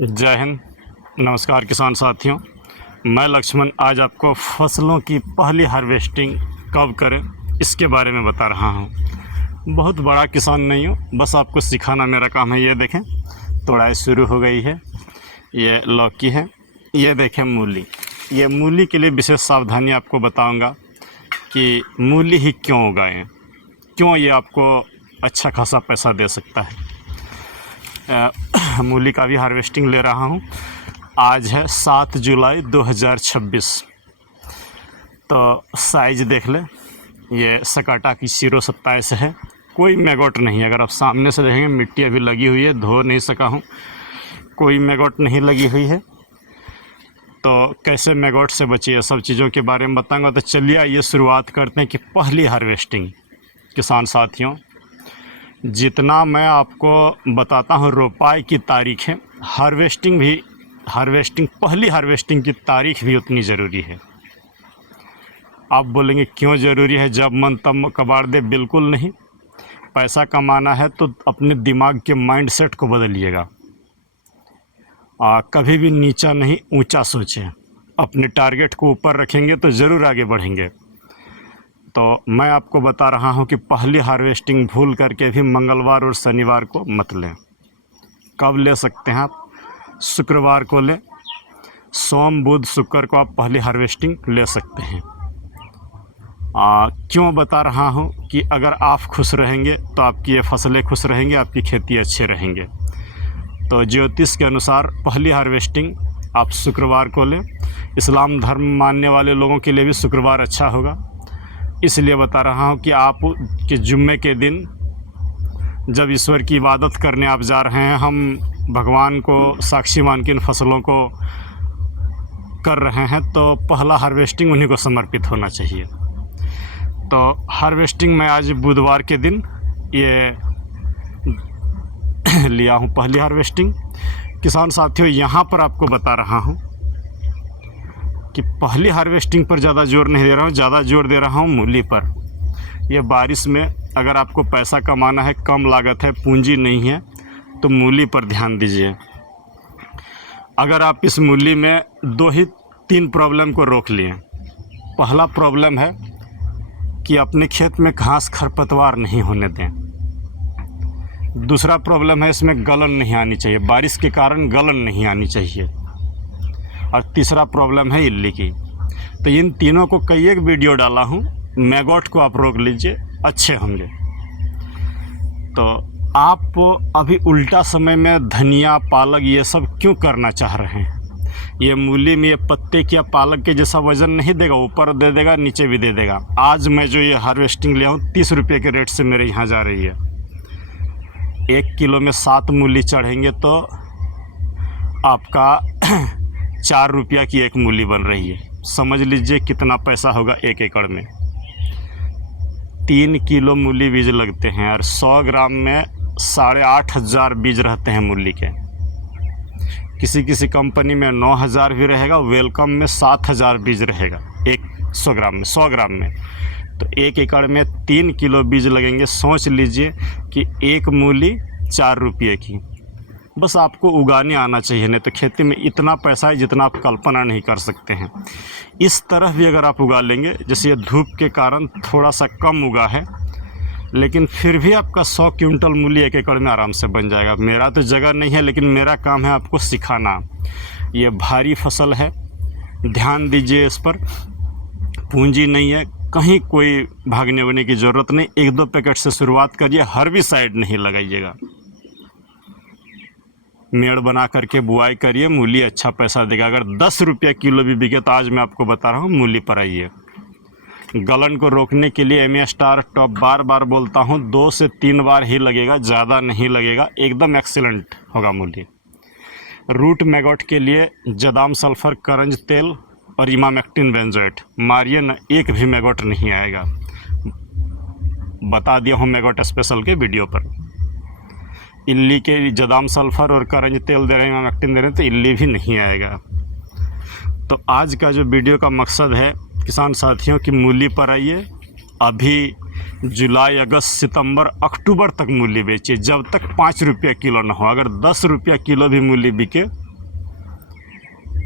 जय हिंद। नमस्कार किसान साथियों, मैं लक्ष्मण आज आपको फसलों की पहली हार्वेस्टिंग कब करें इसके बारे में बता रहा हूं। बहुत बड़ा किसान नहीं हूं, बस आपको सिखाना मेरा काम है। ये देखें, तोड़ाई शुरू हो गई है। ये लौकी है, ये देखें मूली। ये मूली के लिए विशेष सावधानी आपको बताऊंगा कि मूली ही क्यों उगाएं, क्यों ये आपको अच्छा खासा पैसा दे सकता है। मूली का भी हार्वेस्टिंग ले रहा हूँ। आज है 7 जुलाई 2026। तो साइज़ देख ले, ये सकाटा की 027 है। कोई मैगोट नहीं। अगर आप सामने से देखेंगे, मिट्टी अभी लगी हुई है, धो नहीं सका हूँ, कोई मैगोट नहीं लगी हुई है। तो कैसे मैगोट से बचे, ये सब चीज़ों के बारे में बताऊँगा। तो चलिए आइए शुरुआत करते हैं कि पहली हार्वेस्टिंग। किसान साथियों, जितना मैं आपको बताता हूँ रोपाई की तारीख है, पहली हार्वेस्टिंग की तारीख भी उतनी ज़रूरी है। आप बोलेंगे क्यों ज़रूरी है, जब मन तब कबाड़ दे। बिल्कुल नहीं। पैसा कमाना है तो अपने दिमाग के माइंडसेट को बदलिएगा। कभी भी नीचा नहीं ऊंचा सोचें। अपने टारगेट को ऊपर रखेंगे तो ज़रूर आगे बढ़ेंगे। तो मैं आपको बता रहा हूं कि पहली हार्वेस्टिंग भूल करके भी मंगलवार और शनिवार को मत लें। कब ले सकते हैं आप? शुक्रवार को लें। सोम बुध शुक्र को आप पहली हार्वेस्टिंग ले सकते हैं। क्यों बता रहा हूं कि अगर आप खुश रहेंगे तो आपकी ये फसलें खुश रहेंगी, आपकी खेती अच्छे रहेंगे। तो ज्योतिष के अनुसार पहली हार्वेस्टिंग आप शुक्रवार को लें। इस्लाम धर्म मानने वाले लोगों के लिए भी शुक्रवार अच्छा होगा। इसलिए बता रहा हूँ कि आप के जुम्मे के दिन जब ईश्वर की इबादत करने आप जा रहे हैं, हम भगवान को साक्षी मान के इन फसलों को कर रहे हैं, तो पहला हार्वेस्टिंग उन्हीं को समर्पित होना चाहिए। तो हार्वेस्टिंग मैं आज बुधवार के दिन ये लिया हूँ पहली हार्वेस्टिंग। किसान साथियों, यहाँ पर आपको बता रहा हूँ कि पहली हार्वेस्टिंग पर ज़्यादा जोर नहीं दे रहा हूँ, ज़्यादा जोर दे रहा हूँ मूली पर। ये बारिश में अगर आपको पैसा कमाना है, कम लागत है, पूंजी नहीं है, तो मूली पर ध्यान दीजिए। अगर आप इस मूली में 3 प्रॉब्लम को रोक लिए। पहला प्रॉब्लम है कि अपने खेत में घास खरपतवार नहीं होने दें। दूसरा प्रॉब्लम है, इसमें गलन नहीं आनी चाहिए, बारिश के कारण गलन नहीं आनी चाहिए। और तीसरा प्रॉब्लम है इल्ली की। तो इन तीनों को कई एक वीडियो डाला हूँ। मैगोट को आप रोक लीजिए, अच्छे होंगे। तो आप अभी उल्टा समय में धनिया पालक ये सब क्यों करना चाह रहे हैं? ये मूली में ये पत्ते क्या पालक के जैसा वज़न नहीं देगा, ऊपर दे देगा, नीचे भी दे देगा। आज मैं जो ये हार्वेस्टिंग लिया हूँ 30 रुपये के रेट से मेरे यहाँ जा रही है। 1 किलो में 7 मूली चढ़ेंगे तो आपका 4 रुपया की एक मूली बन रही है। समझ लीजिए कितना पैसा होगा 1 एकड़ में। 3 किलो मूली बीज लगते हैं और 100 ग्राम में 8,500 बीज रहते हैं मूली के। किसी किसी कंपनी में 9,000 भी रहेगा, वेलकम में 7,000 बीज रहेगा 100 ग्राम में, 100 ग्राम में। तो 1 एकड़ में 3 किलो बीज लगेंगे। सोच लीजिए कि एक मूली 4 रुपये की। बस आपको उगाने आना चाहिए, नहीं तो खेती में इतना पैसा है जितना आप कल्पना नहीं कर सकते हैं। इस तरह भी अगर आप उगा लेंगे, जैसे ये धूप के कारण थोड़ा सा कम उगा है, लेकिन फिर भी आपका 100 क्विंटल मूली 1 एकड़ में आराम से बन जाएगा। मेरा तो जगह नहीं है, लेकिन मेरा काम है आपको सिखाना। ये भारी फसल है, ध्यान दीजिए इस पर। पूंजी नहीं है, कहीं कोई भागने वागने की ज़रूरत नहीं। 1-2 पैकेट से शुरुआत करिए, हर्बिसाइड नहीं लगाइएगा। मेड़ बना करके बुआई करिए, मूली अच्छा पैसा देगा। अगर 10 रुपये किलो भी बिके तो आज मैं आपको बता रहा हूँ मूली पर आइए। गलन को रोकने के लिए एम स्टार टॉप बार बार बोलता हूँ, 2 से 3 बार ही लगेगा, ज़्यादा नहीं लगेगा। एकदम एक्सीलेंट होगा मूली। रूट मैगोट के लिए जदाम सल्फर, करंज तेल और इमामेक्टिन बेंजोएट मारिए न, एक भी मैगोट नहीं आएगा। बता दिया हूँ मैगोट स्पेशल के वीडियो पर। इल्ली के जदाम सल्फर और करंज तेल दे रहे हैं, इमामेक्टिन दे रहे हैं, तो इल्ली भी नहीं आएगा। तो आज का जो वीडियो का मकसद है किसान साथियों की मूली पर आइए। अभी जुलाई, अगस्त, सितंबर, अक्टूबर तक मूली बेचिए, जब तक 5 रुपये किलो ना हो। अगर 10 रुपये किलो भी मूली बिके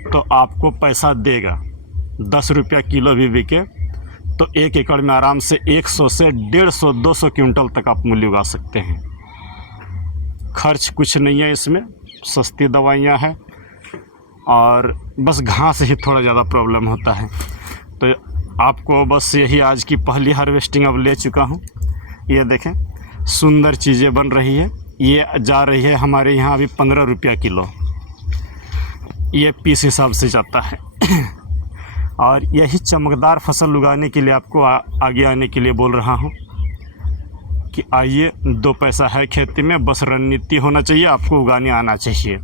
तो आपको पैसा देगा। 10 रुपया किलो भी बिके तो 1 एकड़ में आराम से 100 से 150-200 क्विंटल तक आप मूली उगा सकते हैं। खर्च कुछ नहीं है इसमें, सस्ती दवाइयाँ हैं और बस घास ही थोड़ा ज़्यादा प्रॉब्लम होता है। तो आपको बस यही आज की पहली हार्वेस्टिंग अब ले चुका हूँ। ये देखें सुंदर चीज़ें बन रही है। ये जा रही है हमारे यहाँ अभी 15 रुपया किलो, ये पीस हिसाब से जाता है। और यही चमकदार फसल उगाने के लिए आपको आगे आने के लिए बोल रहा हूँ कि आइए, 2 पैसा है खेती में, बस रणनीति होना चाहिए, आपको उगाने आना चाहिए।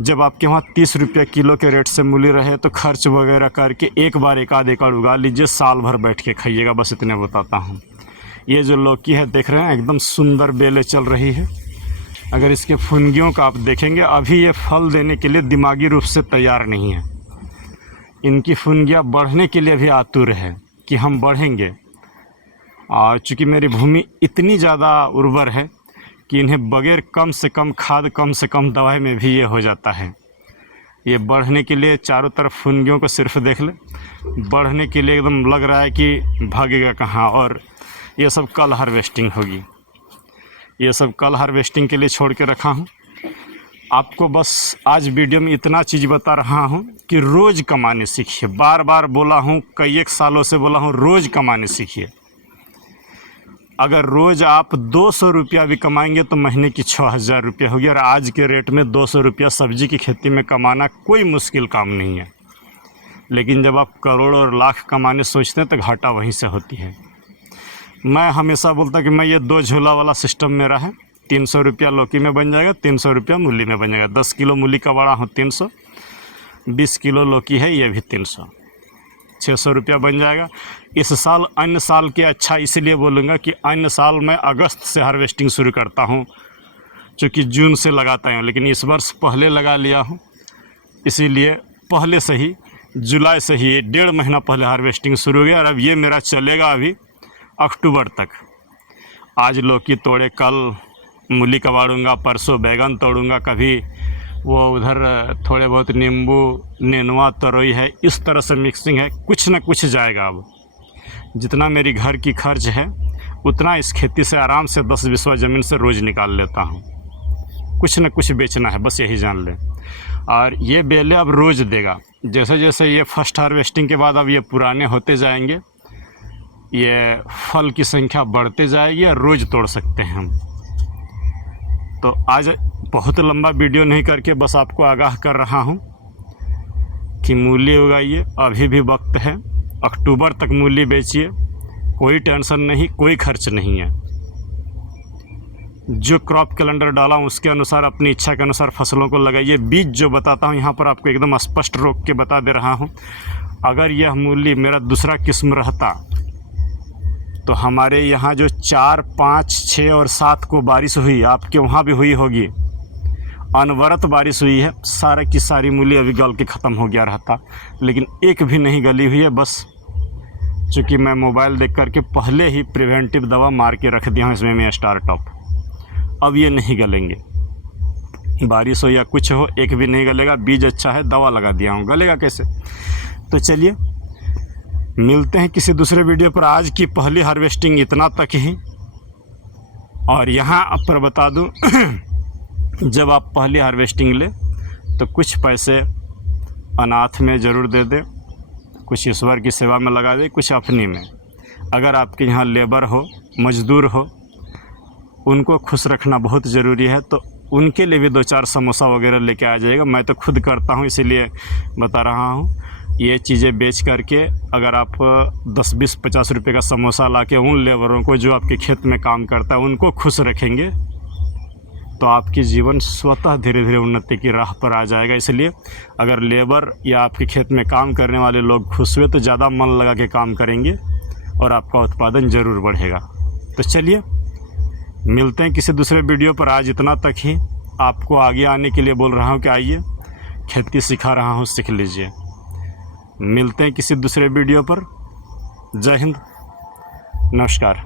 जब आपके वहाँ 30 रुपया किलो के रेट से मूली रहे तो खर्च वगैरह करके एक बार 1 एकड़ उगा लीजिए, साल भर बैठ के खाइएगा। बस इतने बताता हूँ। ये जो लौकी है देख रहे हैं, एकदम सुंदर बेलें चल रही है। अगर इसके फुनगियों का आप देखेंगे, अभी ये फल देने के लिए दिमागी रूप से तैयार नहीं है। इनकी फुनगियाँ बढ़ने के लिए भी आतुर है कि हम बढ़ेंगे। और चूँकि मेरी भूमि इतनी ज़्यादा उर्वर है कि इन्हें बगैर कम से कम खाद, कम से कम दवाई में भी ये हो जाता है। ये बढ़ने के लिए चारों तरफ फुनगियों को सिर्फ देख ले, बढ़ने के लिए एकदम लग रहा है कि भागेगा कहाँ। और ये सब कल हार्वेस्टिंग होगी, ये सब कल हार्वेस्टिंग के लिए छोड़ के रखा हूँ। आपको बस आज वीडियो में इतना चीज़ बता रहा हूँ कि रोज़ कमाने सीखिए। बार बार बोला हूँ, कई एक सालों से बोला हूँ, रोज़ कमाने सीखिए। अगर रोज़ आप 200 रुपया भी कमाएंगे तो महीने की 6000 रुपया होगी। और आज के रेट में 200 रुपया सब्जी की खेती में कमाना कोई मुश्किल काम नहीं है। लेकिन जब आप करोड़ और लाख कमाने सोचते हैं तो घाटा वहीं से होती है। मैं हमेशा बोलता कि मैं ये 2 झोला वाला सिस्टम मेरा है। 300 रुपया लौकी में बन जाएगा, 300 रुपया मूली में बन जाएगा। 10 किलो मूली का बड़ा हूँ 300, 20 किलो लौकी है ये भी 300, 600 रुपया बन जाएगा। इस साल अन्य साल के अच्छा इसलिए बोलूँगा कि अन्य साल मैं अगस्त से हार्वेस्टिंग शुरू करता हूँ, चूँकि जून से लगाता हूँ, लेकिन इस वर्ष पहले लगा लिया हूँ। इसीलिए पहले से ही जुलाई से ही 1.5 महीना पहले हार्वेस्टिंग शुरू हो गया। और अब ये मेरा चलेगा अभी अक्टूबर तक। आज लौकी तोड़े, कल मूली कबाड़ूँगा, परसों बैगन तोड़ूँगा, कभी वो उधर थोड़े बहुत नींबू, नेनुआ, तरोई है, इस तरह से मिक्सिंग है। कुछ ना कुछ जाएगा। अब जितना मेरी घर की खर्च है उतना इस खेती से आराम से 10 बिस्वा ज़मीन से रोज़ निकाल लेता हूँ। कुछ ना कुछ बेचना है, बस यही जान लें। और ये बेलें अब रोज़ देगा। जैसे जैसे ये फर्स्ट हार्वेस्टिंग के बाद अब ये पुराने होते जाएंगे, ये फल की संख्या बढ़ते जाएगी और रोज़ तोड़ सकते हैं हम। तो आज बहुत लंबा वीडियो नहीं करके बस आपको आगाह कर रहा हूँ कि मूली उगाइए, अभी भी वक्त है। अक्टूबर तक मूली बेचिए, कोई टेंशन नहीं, कोई खर्च नहीं है। जो क्रॉप कैलेंडर डाला हूँ उसके अनुसार, अपनी इच्छा के अनुसार फसलों को लगाइए। बीज जो बताता हूँ यहाँ पर आपको एकदम स्पष्ट रोक के बता दे रहा हूँ। अगर यह मूली मेरा दूसरा किस्म रहता तो हमारे यहाँ जो 4, 5, 6 और 7 को बारिश हुई, आपके वहाँ भी हुई होगी, अनवरत बारिश हुई है, सारा की सारी मूली अभी गल के ख़त्म हो गया रहता। लेकिन एक भी नहीं गली हुई है। बस चूँकि मैं मोबाइल देख करके पहले ही प्रिवेंटिव दवा मार के रख दिया हूँ इसमें मैं स्टार टॉप। अब ये नहीं गलेंगे, बारिश हो या कुछ हो, एक भी नहीं गलेगा। बीज अच्छा है, दवा लगा दिया हूँ, गलेगा कैसे। तो चलिए मिलते हैं किसी दूसरे वीडियो पर। आज की पहली हार्वेस्टिंग इतना तक ही। और यहाँ आप पर बता दूँ जब आप पहली हार्वेस्टिंग ले तो कुछ पैसे अनाथ में ज़रूर दे दे, कुछ ईश्वर की सेवा में लगा दे, कुछ अपनी में। अगर आपके यहाँ लेबर हो, मज़दूर हो, उनको खुश रखना बहुत ज़रूरी है, तो उनके लिए भी 2-4 समोसा वगैरह लेके आ जाएगा। मैं तो खुद करता हूँ, इसीलिए बता रहा हूँ। ये चीज़ें बेच करके अगर आप 10, 20, 50 रुपये का समोसा ला के उन लेबरों को जो आपके खेत में काम करता है उनको खुश रखेंगे तो आपकी जीवन स्वतः धीरे धीरे उन्नति की राह पर आ जाएगा। इसलिए अगर लेबर या आपके खेत में काम करने वाले लोग खुश हुए तो ज़्यादा मन लगा के काम करेंगे और आपका उत्पादन ज़रूर बढ़ेगा। तो चलिए मिलते हैं किसी दूसरे वीडियो पर। आज इतना तक ही। आपको आगे आने के लिए बोल रहा हूँ कि आइए, खेती सिखा रहा हूँ, सीख लीजिए। मिलते हैं किसी दूसरे वीडियो पर। जय हिंद, नमस्कार।